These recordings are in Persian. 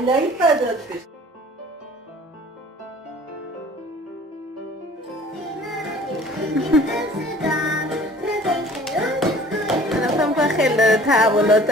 الهی فدات بشه. رفتم خیلی داره تحولات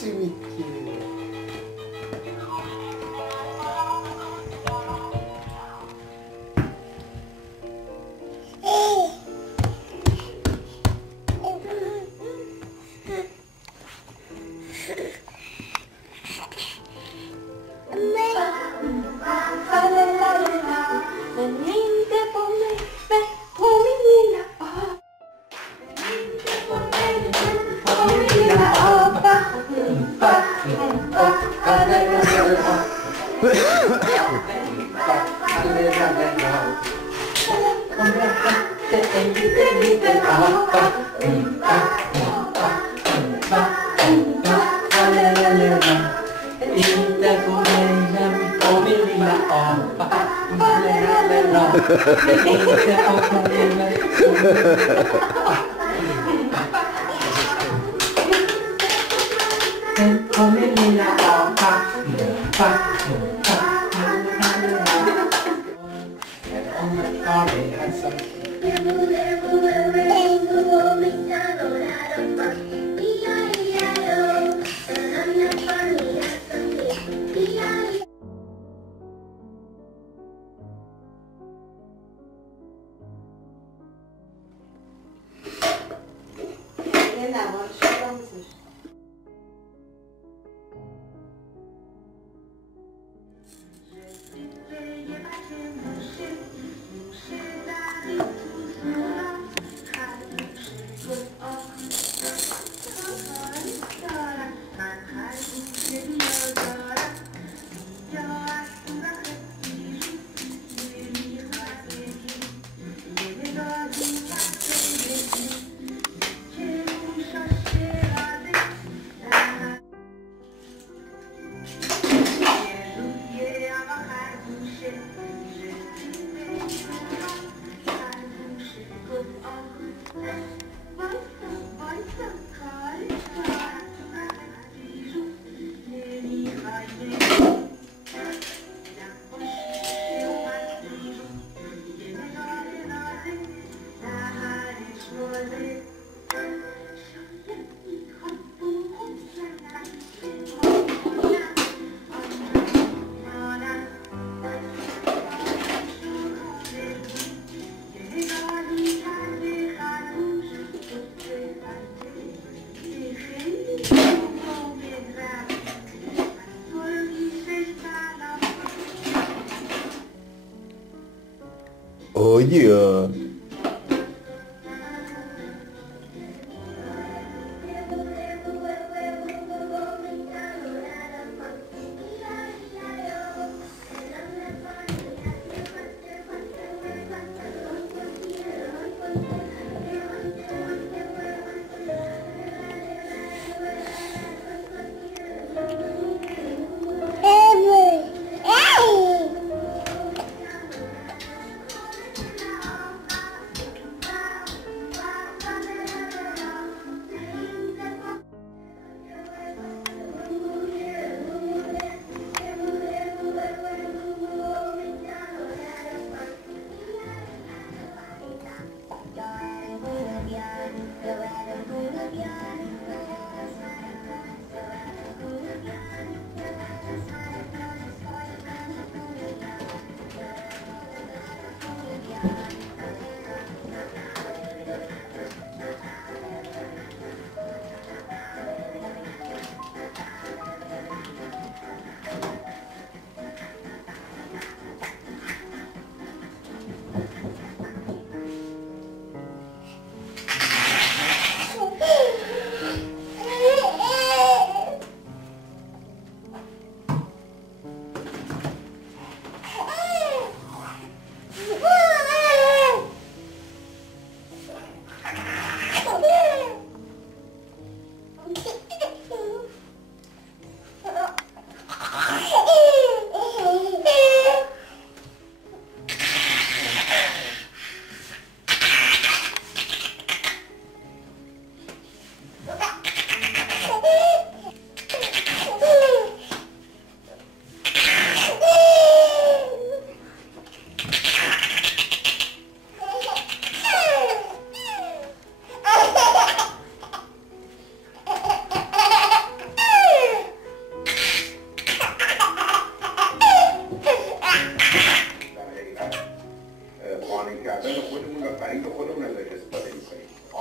چی میگی؟ Oh yeah.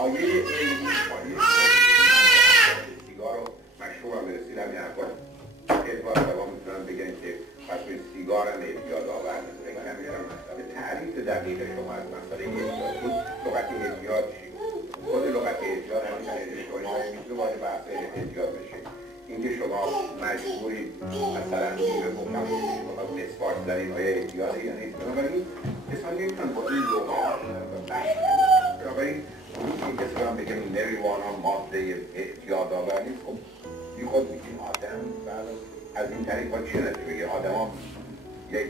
مایه سیگار رو مشروع هم برسید همین حرفا که اتفاقا میتونم بگن که پس به سیگار هم اعتیاد آور به تعریف دقیق شما از مسئله اعتیاد بود لغت اعتیاد چی؟ خود لغت اعتیاد همین میتونه وارد بحث اعتیاد بشه اینکه شما مجبورید مثلا میوه بخورید شما مسواک زدید آیا اعتیاده یا نیست بنابراین کسان نمیتونن با این لغات بنابراین این کسی رو هم بگیم مریوانا ماده اعتیاد آور نیست خب بی خود میگیم آدم از این طریق با چه نتیجه آدم ها یک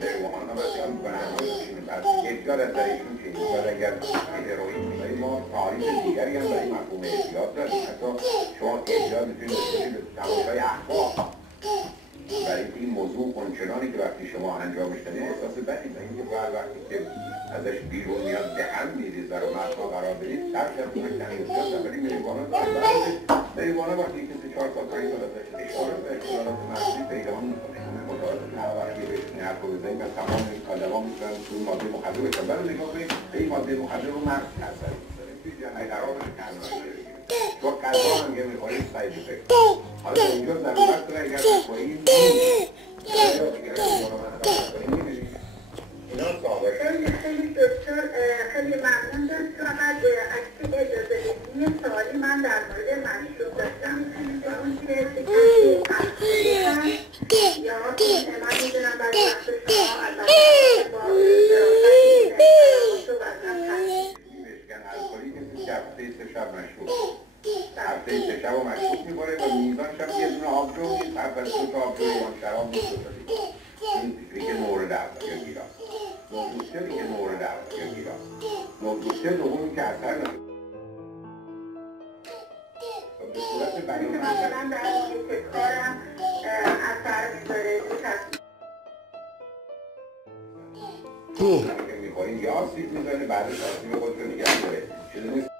مریوانا مثلا میکنن اعتیاد از طریقشون چه اعتیاد اگر هروئین میکنیم ما تعریف دیگری هم برای مفهوم اعتیاد داریم حتی شما اعتیاد میتونید به تماشای اخبار برای این موضوع اونچنانی که وقتی شما انجامش دادید احساس بدید و اینکه وقتی که ازش بیرون میاد به هم میریزه رو متنا قرار بدید در شرطش تنیوزیاد در ولی مریوانا دارد مریوانا وقتی کسی 4 سال 5 سال ازش اشاره به اختلالات مغزی پیدا میکنه متعارف هر وقتی بهشون حرف رو بزنیم و تمام این آدم ها میتونن توی ماده مخدر بشن برای نگاه کنید به این ماده مخدر رو مغز اثر میذاره توی جمعه قرارش کنار تو قضا هم که میخورید ساید افکت حالا اینجا ضرورت داره اگر بخورید خیلی دکتر خیلی ممنون دکتر فقط اگه اجازه بدید یه سوالی من در مورد مشروب داشتم اون که یا من میدونم بعد وقت شما البته با الکلی کسی که هفته 3 شب مشروب هفته 3 شب و مشروب میباره و میزان شب یه دونه آبجو نیست اول 2 تا آبجو لیوان شراب نیست این دیگه مورد اول یا گیلاس نوع دیگه مورد اول یا گیلاس نوع دومی که اثر نداره به صورت بیان مثلا در محیط کارم اثر میذاره که میخورین یا آسیب میزنه بعدش آسیب خودتون نگه داره چیزی نیست